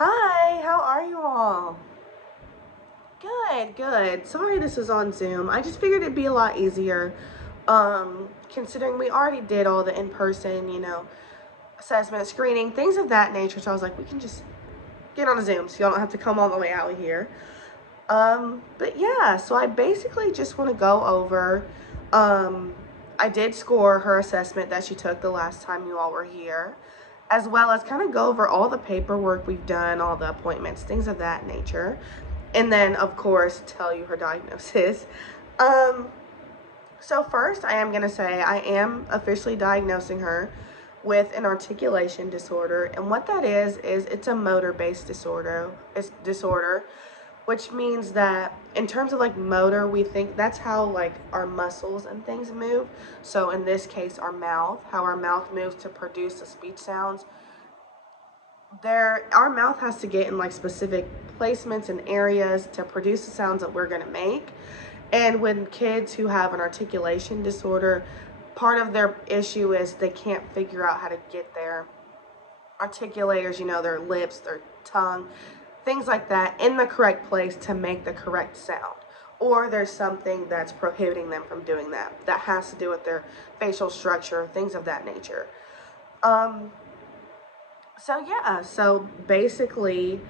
Hi, how are you all? Good, good. Sorry this was on Zoom. I just figured it'd be a lot easier, considering we already did all the in-person, assessment, screening, things of that nature. So I was like, we can just get on a Zoom so y'all don't have to come all the way out here. But yeah, so I basically just want to go over, um, I did score her assessment that she took the last time you all were here, as well as kind of go over all the paperwork we've done, all the appointments, things of that nature. And then, of course, tell you her diagnosis. Um, so first, I am going to say I am officially diagnosing her with an articulation disorder. And what that is it's a motor-based disorder. It's disorder, which means that in terms of like motor, we think that's how like our muscles and things move. So in this case, our mouth, how our mouth moves to produce the speech sounds. Our mouth has to get in like specific placements and areas to produce the sounds that we're going to make. And when kids who have an articulation disorder, part of their issue is they can't figure out how to get their articulators, their lips, their tongue, things like that, in the correct place to make the correct sound. Or there's something that's prohibiting them from doing that. That has to do with their facial structure, things of that nature. Um, so basically,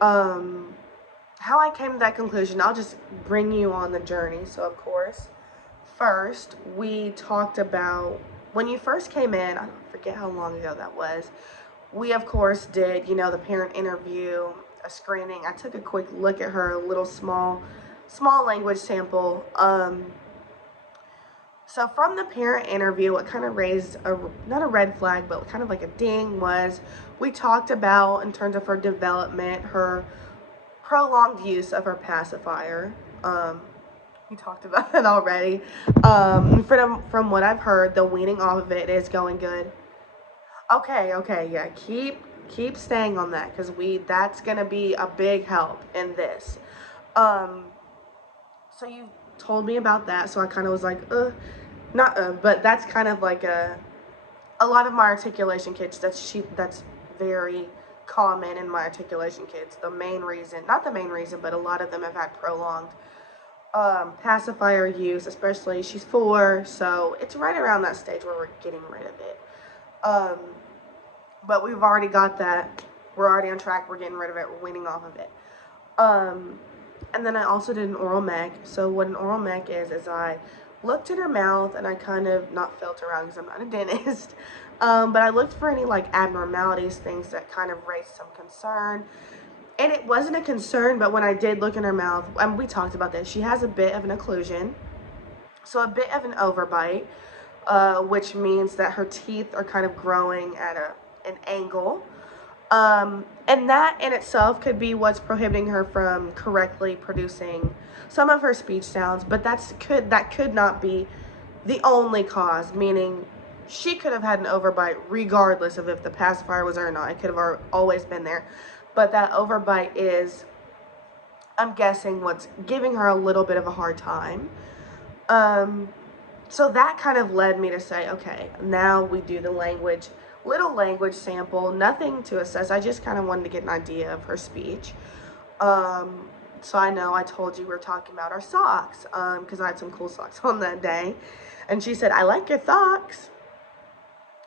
um, how I came to that conclusion, I'll just bring you on the journey. So of course, first we talked about when you first came in, I forget how long ago that was. We of course did, the parent interview, a screening. I took a quick look at her, a little small language sample. So from the parent interview, what kind of raised not a red flag, but kind of like a ding was we talked about in terms of her development, her prolonged use of her pacifier. We talked about it already. From what I've heard, the weaning off of it is going good. Okay, yeah. Keep staying on that because that's gonna be a big help in this. Um, so you told me about that, so I kind of was like, not but that's kind of like a lot of my articulation kids. That's very common in my articulation kids. The main reason, not the main reason, but a lot of them have had prolonged pacifier use, especially she's 4, so it's right around that stage where we're getting rid of it. Um, but we've already got that. We're already on track. We're getting rid of it. We're weaning off of it. Um, and then I also did an oral mech. So what an oral mech is I looked in her mouth and I kind of not felt around because I'm not a dentist. But I looked for any like abnormalities, things that kind of raised some concern. And it wasn't a concern, but when I did look in her mouth, and we talked about this, she has a bit of an occlusion, so a bit of an overbite, which means that her teeth are kind of growing at an angle. And that in itself could be what's prohibiting her from correctly producing some of her speech sounds, but that could not be the only cause, meaning she could have had an overbite regardless of if the pacifier was there or not. It could have always been there. But that overbite is, I'm guessing, what's giving her a little bit of a hard time. Um, so that kind of led me to say, okay, now we do the little language sample, nothing to assess. I just kind of wanted to get an idea of her speech. So I know I told you we were talking about our socks, because I had some cool socks on that day. And she said, I like your socks.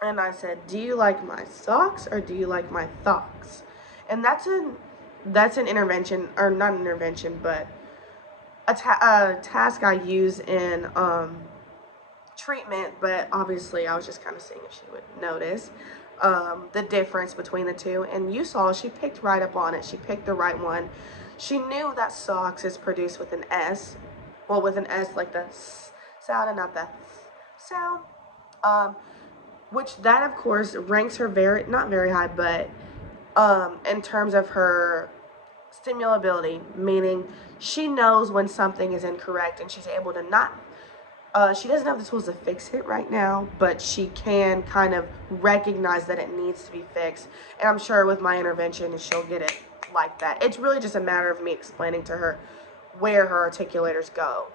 And I said, do you like my socks or do you like my thoughts? And that's an intervention, or not an intervention, but a task I use in treatment. But obviously I was just kind of seeing if she would notice the difference between the two. And you saw she picked right up on it. She picked the right one. She knew that socks is produced with an S. Well, with an S, like the S sound and not the sound. Um, which that of course ranks her not very high, but in terms of her stimulability, meaning she knows when something is incorrect and she's able to not, she doesn't have the tools to fix it right now, but she can kind of recognize that it needs to be fixed. And I'm sure with my intervention, she'll get it like that. It's really just a matter of me explaining to her where her articulators go,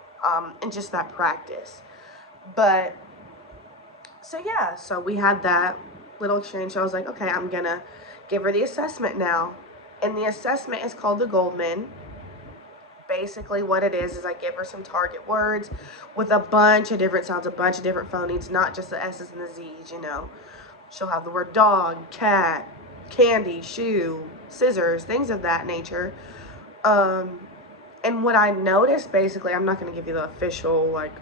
and just that practice. But so yeah, so we had that little exchange. So I was like, okay, I'm gonna give her the assessment now. And the assessment is called the Goldman. Basically, what it is I give her some target words with a bunch of different sounds, a bunch of different phonemes, not just the S's and the Z's, you know. She'll have the word dog, cat, candy, shoe, scissors, things of that nature. Um, and what I noticed, basically, I'm not going to give you the official, like,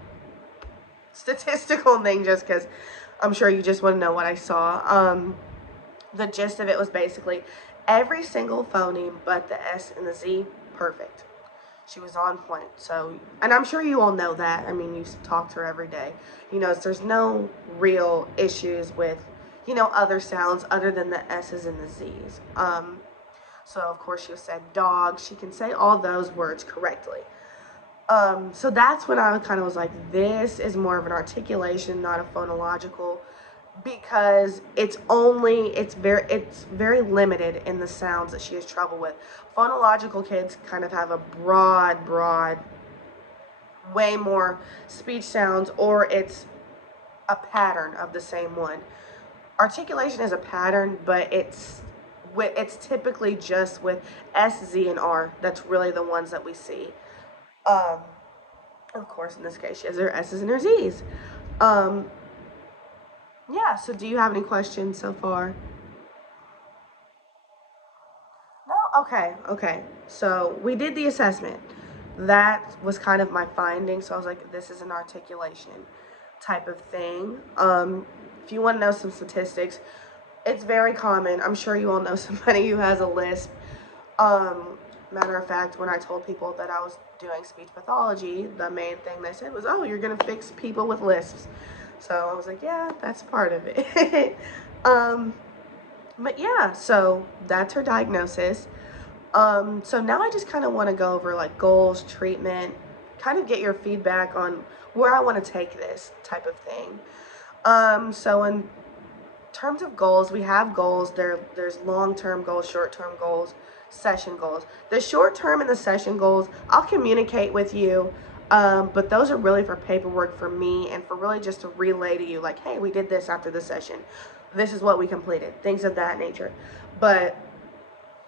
statistical thing just because I'm sure you just want to know what I saw. The gist of it was basically every single phoneme but the S and the Z, perfect. She was on point. So, and I'm sure you all know that. I mean, you talk to her every day. You know, there's no real issues with, you know, other sounds other than the S's and the Z's. So of course she said dog. She can say all those words correctly. So that's when I kind of was like, this is more of an articulation, not a phonological, because it's very limited in the sounds that she has trouble with. Phonological kids kind of have a broad, way more speech sounds, or it's a pattern of the same one. Articulation is a pattern, but it's typically just with S, Z, and R. That's really the ones that we see. Um, of course, in this case, she has her S's and her Z's. Um, yeah, so do you have any questions so far? No? Okay. So we did the assessment. That was kind of my finding. So I was like, this is an articulation type of thing. If you want to know some statistics, it's very common. I'm sure you all know somebody who has a lisp. Matter of fact, when I told people that I was doing speech pathology, the main thing they said was, oh, you're going to fix people with lisps. So I was like, yeah, that's part of it. um, but yeah, so that's her diagnosis. So now I just kind of want to go over like goals, treatment, kind of get your feedback on where I want to take this type of thing. So in terms of goals, we have goals. There's long-term goals, short-term goals, session goals. The short-term and the session goals, I'll communicate with you, but those are really for paperwork for me and for really just to relay to you, like, hey, we did this after the session. This is what we completed, things of that nature. But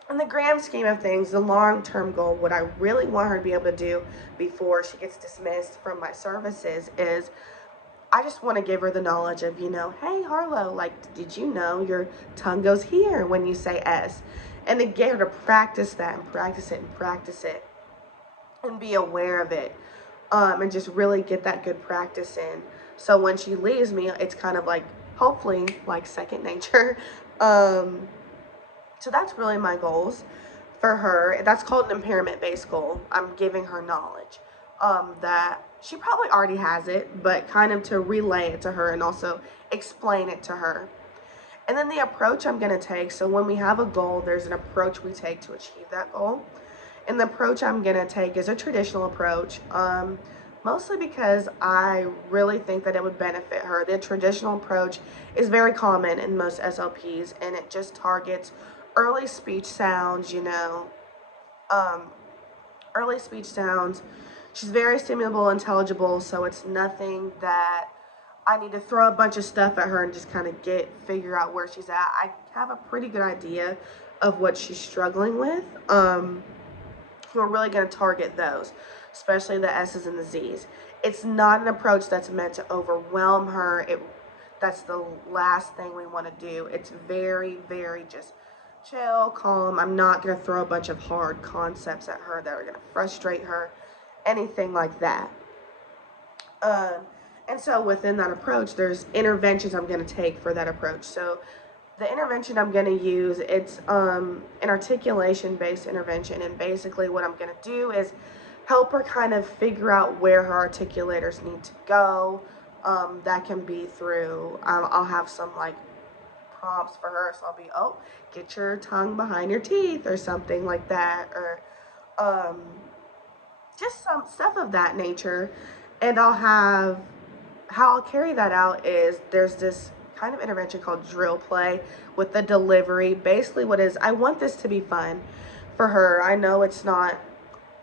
in the grand scheme of things, the long-term goal, what I really want her to be able to do before she gets dismissed from my services is I just want to give her the knowledge of, you know, hey, Harlow, like, did you know your tongue goes here when you say S? And to get her to practice that and practice it and practice it and be aware of it, and just really get that good practice in. So when she leaves me, it's kind of like, hopefully, like second nature. So that's really my goals for her. That's called an impairment-based goal. I'm giving her knowledge that she probably already has it, but kind of to relay it to her and also explain it to her. And then the approach I'm going to take, so when we have a goal, there's an approach we take to achieve that goal. And the approach I'm going to take is a traditional approach, mostly because I really think that it would benefit her. The traditional approach is very common in most SLPs, and it just targets early speech sounds, you know, um, early speech sounds. She's very stimulable, intelligible, so it's nothing that I need to throw a bunch of stuff at her and just kind of figure out where she's at. I have a pretty good idea of what she's struggling with. We're really going to target those, especially the S's and the Z's. It's not an approach that's meant to overwhelm her. That's the last thing we want to do. It's very just chill, calm. I'm not going to throw a bunch of hard concepts at her that are going to frustrate her, anything like that. And so within that approach, there's interventions I'm going to take for that approach. So the intervention I'm going to use, it's an articulation-based intervention, and basically what I'm going to do is help her kind of figure out where her articulators need to go. That can be through, I'll have some like prompts for her, so I'll be, oh, get your tongue behind your teeth or something like that, or just some stuff of that nature. And how I'll carry that out is there's this kind of intervention called drill play with the delivery. Basically what is, I want this to be fun for her. I know it's not,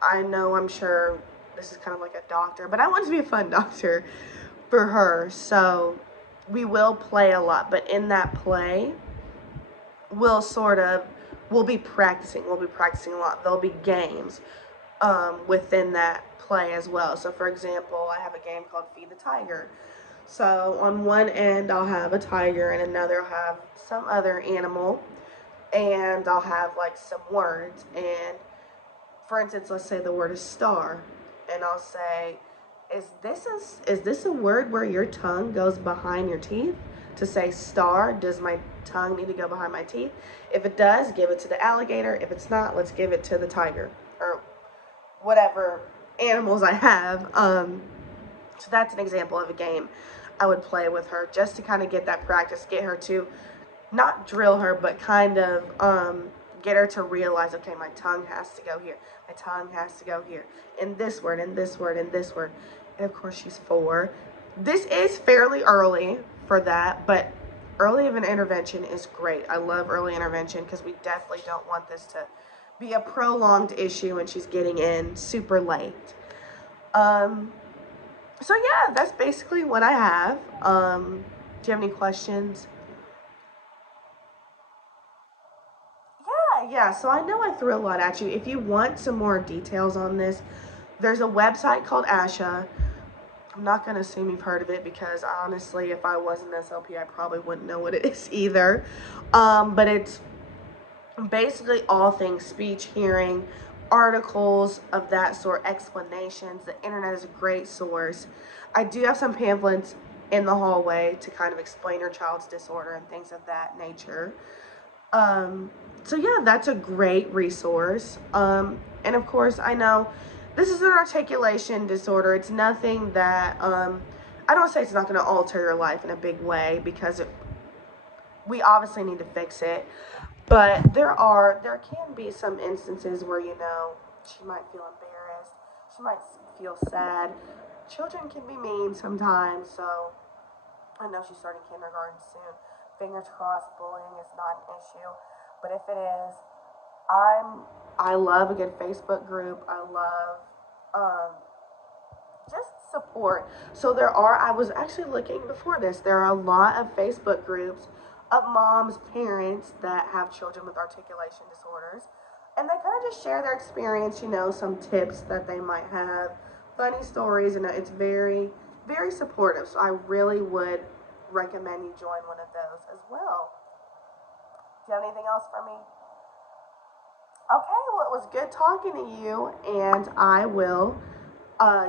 I'm sure this is kind of like a doctor, but I want it to be a fun doctor for her. So we will play a lot, but in that play, we'll sort of we'll be practicing. We'll be practicing a lot. There'll be games within that play as well. So, for example, I have a game called Feed the Tiger. So, on one end, I'll have a tiger, and another, I'll have some other animal, and I'll have like some words. And for instance, let's say the word is star, and I'll say, is this a word where your tongue goes behind your teeth? To say star, does my tongue need to go behind my teeth? If it does, give it to the alligator. If it's not, let's give it to the tiger, or whatever animals I have. So that's an example of a game I would play with her, just to kind of get that practice, get her to not drill her, but kind of get her to realize, okay, my tongue has to go here. My tongue has to go here. In this word, in this word, in this word. And of course, she's 4. This is fairly early for that, but early of an intervention is great. I love early intervention because we definitely don't want this to be a prolonged issue and she's getting in super late. So yeah, that's basically what I have. Do you have any questions? Yeah, so I know I threw a lot at you. If you want some more details on this, there's a website called ASHA. I'm not going to assume you've heard of it because honestly, if I wasn't SLP, I probably wouldn't know what it is either. But it's basically all things speech, hearing, articles of that sort, explanations. The internet is a great source. I do have some pamphlets in the hallway to kind of explain your child's disorder and things of that nature. So yeah, that's a great resource. And of course, I know this is an articulation disorder. It's nothing that, I don't say it's not going to alter your life in a big way because we obviously need to fix it. But there can be some instances where, she might feel embarrassed. She might feel sad. Children can be mean sometimes, so I know she's starting kindergarten soon. Fingers crossed, bullying is not an issue. But if it is, I love a good Facebook group. I love just support. So I was actually looking before this, there are a lot of Facebook groups of moms, parents that have children with articulation disorders. And they kind of just share their experience, some tips that they might have, funny stories, and it's very, very supportive. So I really would recommend you join one of those as well. Do you have anything else for me? Okay, well, it was good talking to you, and I will,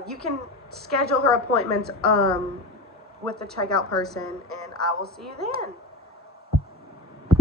you can schedule her appointments with the checkout person, and I will see you then.